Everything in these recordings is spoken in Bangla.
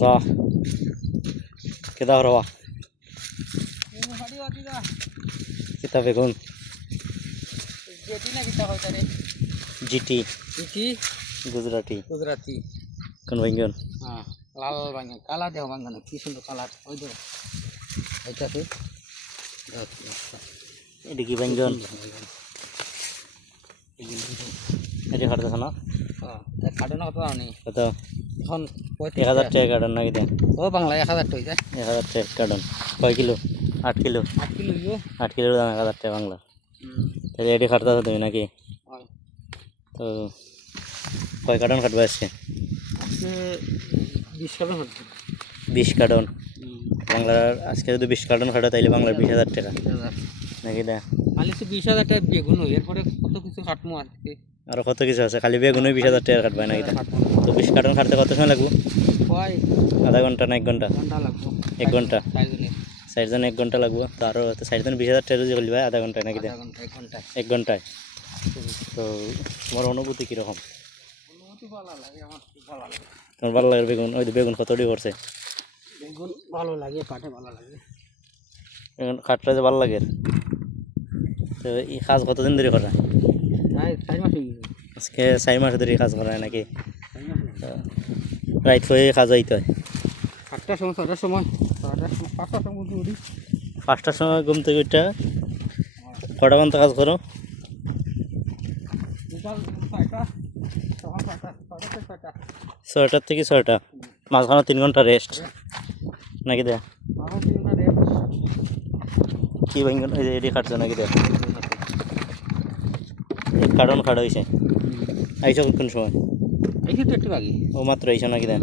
सा কেদা হরবা কিতা বেগুন জিটি জিটি গুজরাটি গুজরাটি কোন বেগুন হ্যাঁ লাল বাঙ্গন কালা দেহ বাঙ্গন কি সুন্দর কালার ওই তো এইটাতে এটা কি বেগুন এটা খাটতেছ না হ্যাঁ কাটে না কত আনি কত এখন 1000 টাকা কাটন নাকি দেন ও বাংলা 1000 টাকা 1000 টাকা কাটন কয় কিলো 8 কিলো 8 কিলো ইও 8 কিলোর দাম 1000 টাকা বাংলা তাহলে এটি খাটতেছ তুমি নাকি হয় তো কয় কাটন খাটবে আজকে আজকে 20 কাটন হচ্ছে 20 কাটন বাংলার আজকে যদি 20 কাটন খাটো তাইলে বাংলার 20000 টাকা 20000 নাকি না খালি তো 20000 টাকা বেগুন এরপরে কত কিছু কাটমু আজকে আর কত কিছু আছে খালি বেগুনই 20000 টাকা কাটবে নাকি তো 20 কাটন খাটতে কত সময় লাগবে কয় আধা ঘন্টা না 1 ঘন্টা ঘন্টা লাগবে 1 ঘন্টা সাইজনে 60 জন 1 ঘন্টা লাগবে তো আরও 60 জন 20000 টাকা যদি বলি ভাই আধা ঘন্টা নাকি দেন 1 ঘন্টায় তো তোমার অনুভূতি কীরকম অনুভূতি ভালো লাগে আমার খুব ভালো লাগে তোমার ভালো লাগে বেগুন ওই বেগুন কতটি করছে বেগুন ভালো লাগে কাটে ভালো লাগে বেগুন কাটলে যে ভালো লাগে তো এই কাজ কতদিন ধরে করা তাই 4 মাস হয়ে গেছে আজকে 4 মাস ধরে কাজ করা নাকি রাইত হয়ে কাজ হইতে হয় 8টার সময় 6টার সময় 5টার সময় উঠি 5টার সময় ঘুম থেকে উঠে কটা পর্যন্ত কাজ করো বিকাল 6টা সকাল 6টা 6টা 6টার থেকে 6টা মাঝখানে 3 ঘন্টা রেস্ট নাকি দেয় আমার দিনটা রেস্ট কি বেগুন এই যে এটি খাটছো নাকি দেয় এক কার্টন খাট হয়েছে আইসো কোন সময় এই তো একটু আগে ও মাত্র আইসো নাকি দেন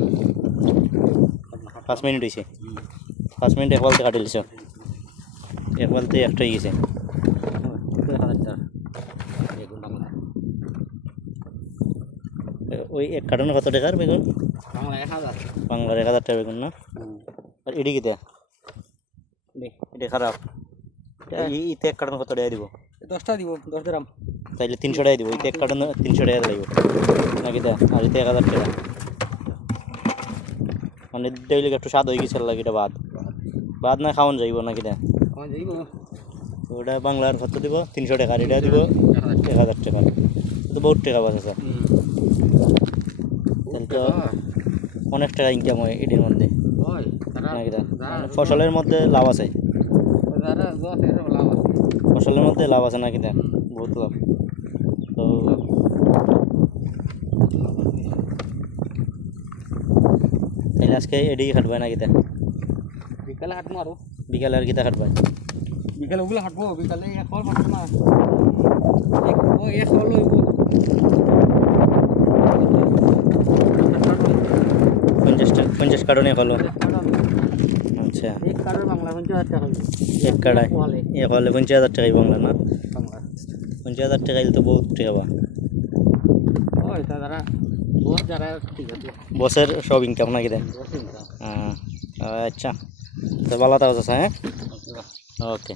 5 মিনিট হয়েছে 5 মিনিট এক বালতি কাটি লিছ এক বালতি একটাই গেছে ওই এক কার্টনে কত টাকার বেগুন বাংলা 1000 বাংলার 1000 টাকা বেগুন না আর এটি কি দেয় এটি খারাপ ইতে এক কার্টন কত টাকা দিব 10টা দিব 10 গ্রাম তাইলে 300 টাকা দিব ইতে এক কার্টন 300 টাকা লাগবে নাকি দেয় আর ইতে 1000 টাকা মানে ডেইলি একটু স্বাদ হয়ে গেছে লাগে এটা বাদ না খাওয়ান যাইব নাকি দেয় কোন যাইব ওটা বাংলার কত দিব 300 টাকা আর এটা দিব 1000 টাকা তো বহুত টাকা বাঁচে স্যার তাহলে তো অনেক টাকা ইনকাম হয় এটির মধ্যে হয় নাকি দেয় ফসলের মধ্যে লাভ আছে যারা গোয়াতের লাভ আছে ফসলের মধ্যে লাভ আছে নাকি দেয় বহুত লাভ তো তাহলে আজকে এদিকে খাটবে নাকি দেয় বিকালে হাঁটবো আরো বিকালে আর কিতা খাটবে বিকালে ওগুলো হাঁটবো বিকালে এক ফল মারবো না এক ফল লইব 50 কার্টনে হলো আচ্ছা এক কার্টন বাংলা 50,000 টাকা এক কাড়ায় এক হলে 50,000 টাকাই বাংলা না বাংলা 50,000 টাকা তো বহুত টাকা বা ওই তারা বহুত যারা ঠিক আছে বছর সব ইনকাম নাকি দেয় বহুত ইনকাম আচ্ছা তো ভালো থাকো হ্যাঁ ওকে